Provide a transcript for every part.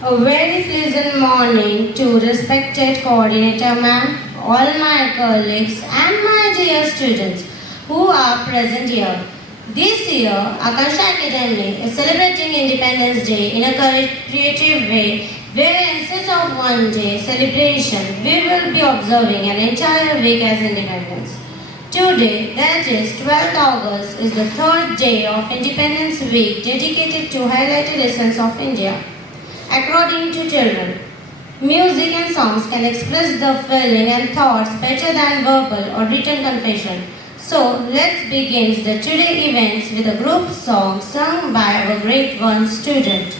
A very pleasant morning to respected coordinator ma'am, all my colleagues and my dear students who are present here. This year, Akansha Academy is celebrating Independence Day in a creative way where instead of one day celebration, we will be observing an entire week as independence. Today, that is 12th August, is the third day of Independence Week dedicated to highlighted essence of India. According to children, music and songs can express the feeling and thoughts better than verbal or written confession. So let's begin the today events with a group song sung by our grade 1 student.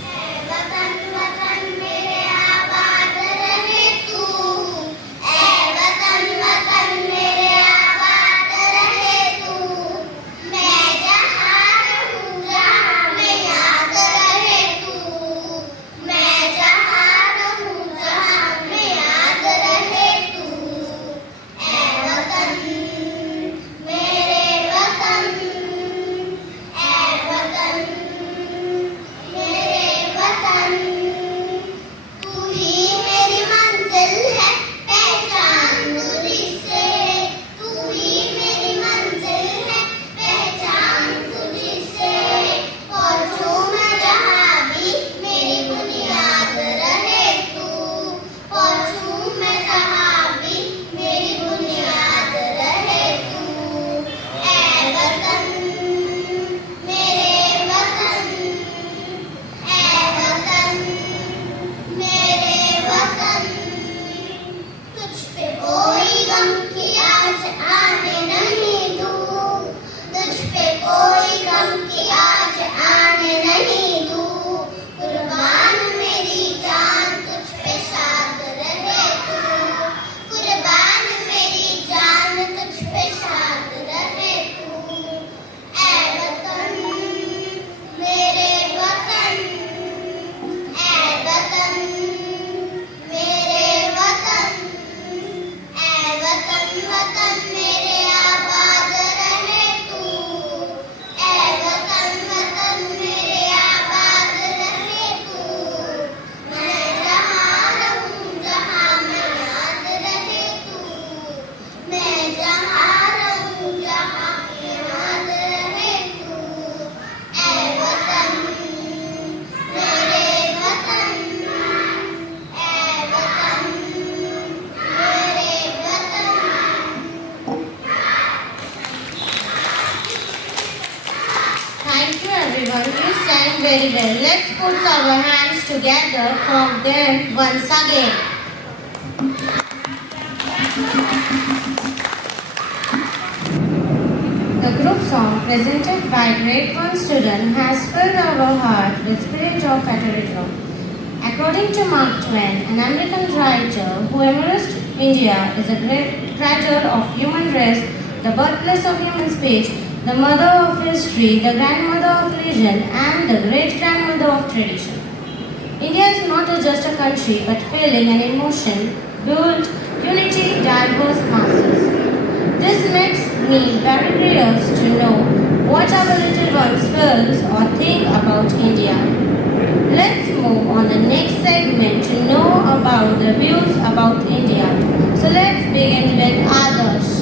Thank you everyone, you sang very well. Let's put our hands together for them once again. The group song presented by grade 1 student has filled our heart with spirit of patriotism. According to Mark Twain, an American writer who embraced India is a great cradle of human race, the birthplace of human speech, the mother of history, the grandmother of religion, and the great-grandmother of tradition. India is not just a country, but feeling and emotion, built unity, diverse masses. This makes me very curious to know what our little ones feel or think about India. Let's move on the next segment to know about the views about India. So let's begin with Adarsh.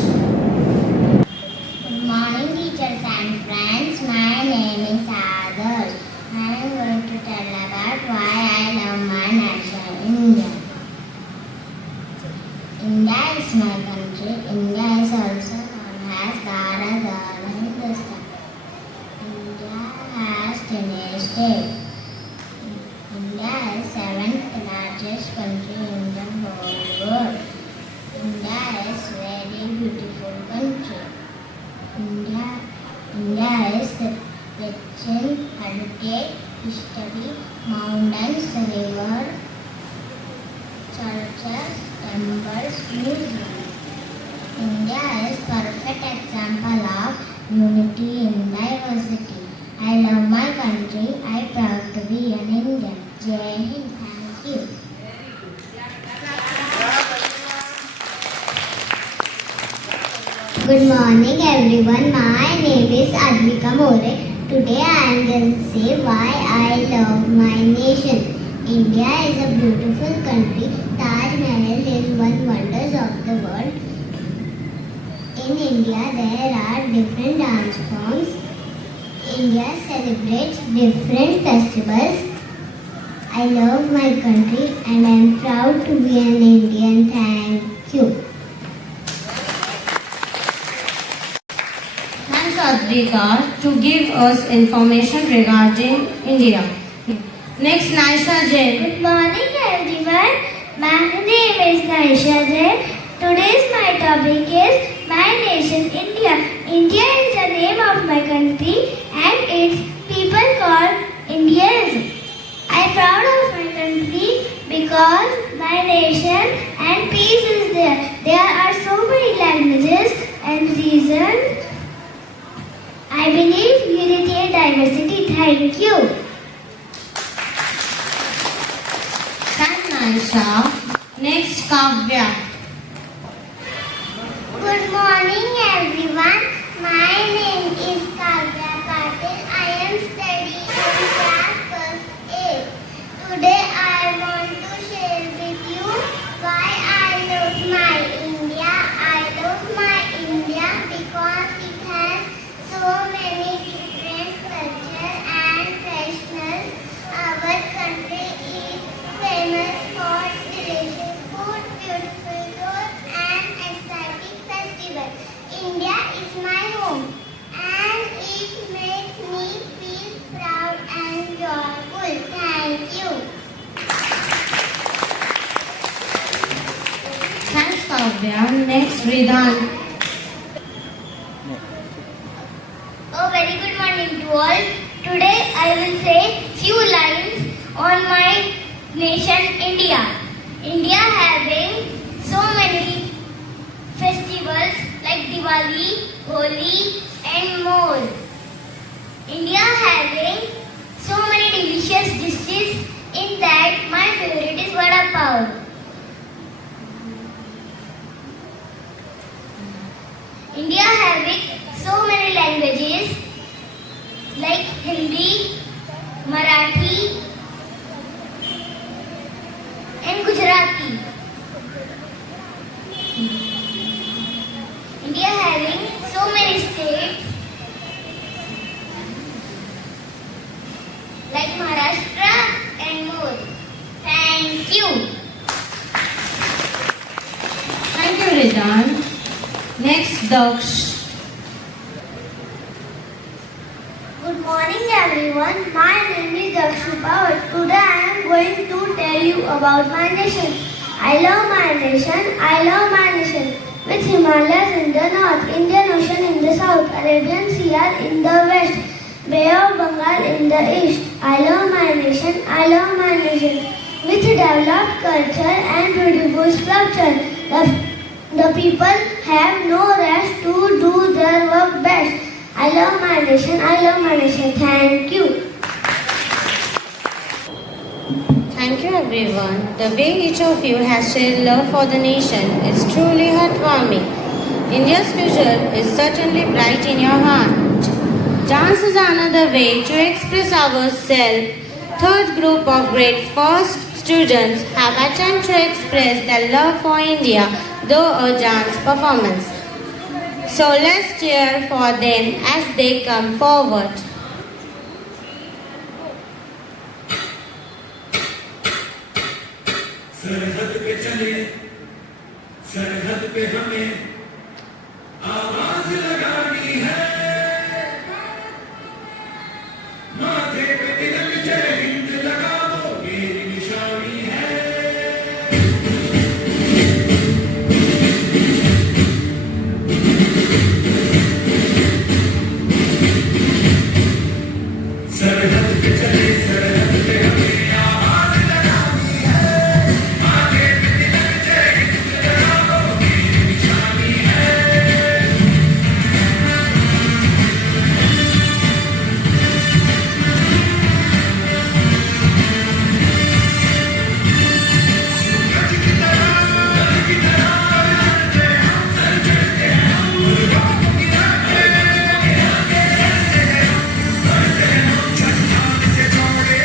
Good morning teachers and friends. My name is Adarsh. I am going to tell about why I love my nation, India. India is my country. India is also known as Bharat or Hindustan. India has 28 states. India is 7th largest country in the whole world. India is very beautiful country. India is rich in heritage, history, mountains, rivers, churches, temples, museums. India is perfect example of unity in diversity. I love my country. I am proud to be an Indian. Jai Hind. Thank you. Good morning everyone. My name is Advika More. Today I am going to say why I love my nation. India is a beautiful country. Taj Mahal is one wonders of the world. In India, there are different dance forms. India celebrates different festivals. I love my country and I am proud to be an Indian. Thank you. Thanks, Advika, to give us information regarding India. Next, Naisha Jain. Good morning everyone. My name is Naisha Jain. Today's my topic is my nation India. India is the name of my country and its people called Indians. I am proud of my country because my nation and peace is there. There are so many languages and reasons. I believe unity and diversity. Thank you. Thanks, Naisha. Next, Kavya. Good morning everyone. My name is Kavya Patil. I am studying in class first A. Today I want to share with you why I love my India. I love my India because it has so many different cultures and traditions. Our country is famous for delicious food, beautiful clothes and exciting festivals. India is my home and it makes me feel proud and joyful. Thank you. Thanks, Kavya. Next, Ridan. A very good morning to all. Today I will say few lines on my nation India. India having so many festivals like Diwali, Holi and more. India having so many delicious dishes. In that my favorite is vada pav. India having so many languages like Hindi, Marathi and Gujarati. India having so many states like Maharashtra and more. Thank you. Thank you, Ridan. Next, Daksh. Good morning everyone. My name is Dakshupa. Today I am going to tell you about my nation. I love my nation. I love my nation. With Himalayas in the north, Indian Ocean in the south, Arabian Sea in the west, Bay of Bengal in the east. I love my nation. I love my nation. With developed culture and beautiful sculpture, the people have no rest to do their work best. I love my nation. I love my nation. Thank you. Thank you, everyone. The way each of you has shared love for the nation is truly heartwarming. India's future is certainly bright in your heart. Dance is another way to express ourselves. Third group of grade first students have attempted to express their love for India through a dance performance. So let's cheer for them as they come forward. सरहद पे चले सरहद पे हमें आवाज लगानी है माथे पे तिलक जय हिंद लगा दो मेरी निशानी है सरहद पे चले सरहद पे हमें आवाज लगानी है माथे पे तिलक जय हिंद लगा दो मेरी निशानी है सूरज की तरह सूरज की तरह सर चढ़ते हम मुर्गों की रातें चट्टान से जोड़े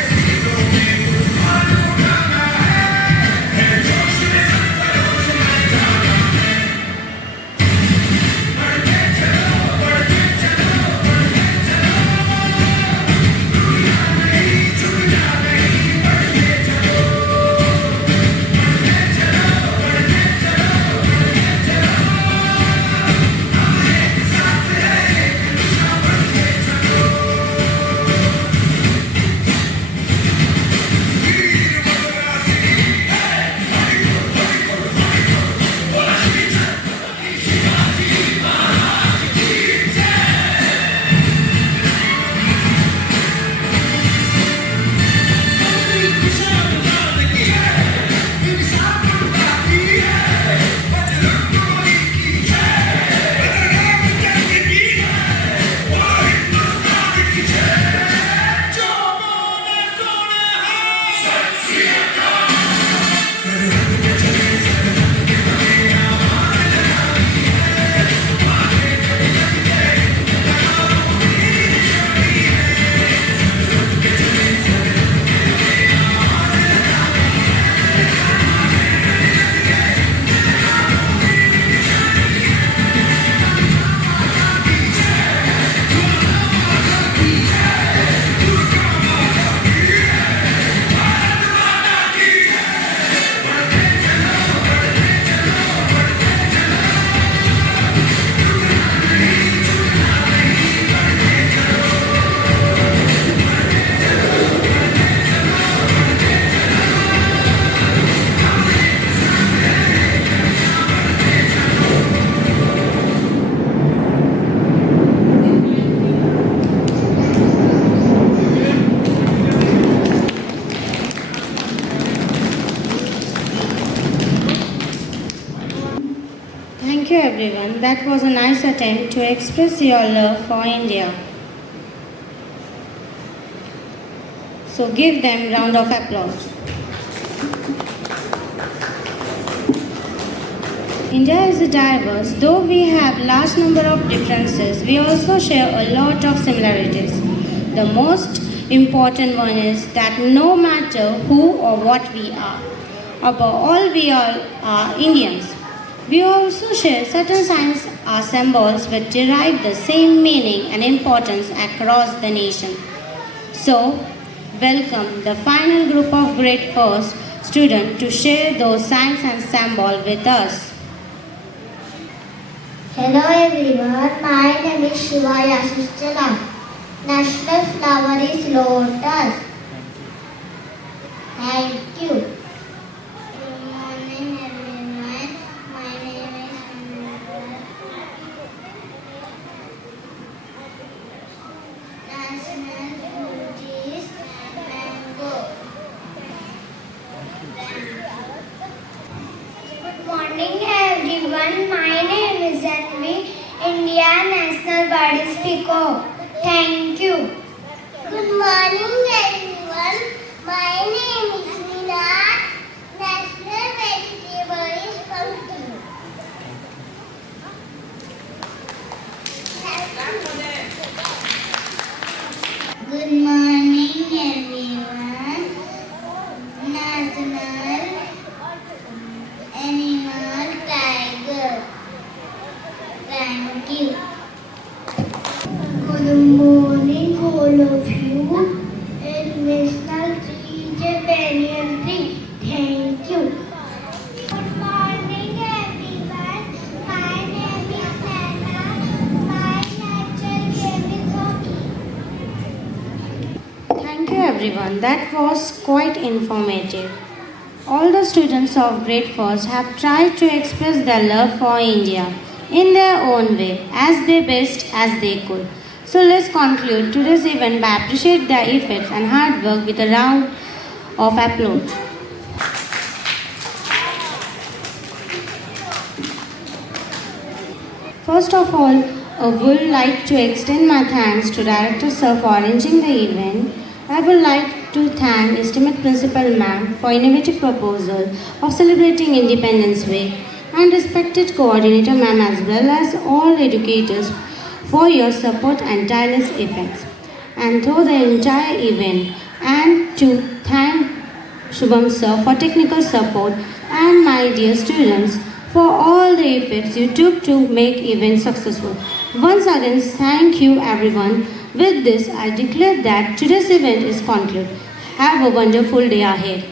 everyone. That was a nice attempt to express your love for India. So give them round of applause. India is diverse. Though we have large number of differences, we also share a lot of similarities. The most important one is that no matter who or what we are, above all we all are Indians. We also share certain signs or symbols which derive the same meaning and importance across the nation. So, welcome the final group of grade 1st students to share those signs and symbols with us. Hello everyone, my name is Shiva Yashish Chalan. National flower is lotus. Thank you. Good morning everyone, my name is Anurag. National fruit is mango. Good morning everyone, my name is Anvi. India national bird is peacock. Thank you. Good morning everyone, my name is Minat. National vegetable is pumpkin. Good morning everyone. National animal tiger. Thank you. Good morning all of you. And national tree is a banyan tree. Thank you. Good morning everyone. My name is Hannah. My natural game is hockey. Thank you everyone. That was quite informative. All the students of grade 1st have tried to express their love for India in their own way as they best as they could. So let's conclude today's event by appreciate their efforts and hard work with a round of applause. First of all, I would like to extend my thanks to Director Sir for arranging the event. I would like to thank esteemed Principal Ma'am for innovative proposal of celebrating Independence Week and respected Coordinator Ma'am as well as all educators for your support and tireless efforts and through the entire event, and to thank Shubham Sir for technical support and my dear students for all the efforts you took to make event successful. Once again, thank you everyone. With this, I declare that today's event is concluded. Have a wonderful day ahead.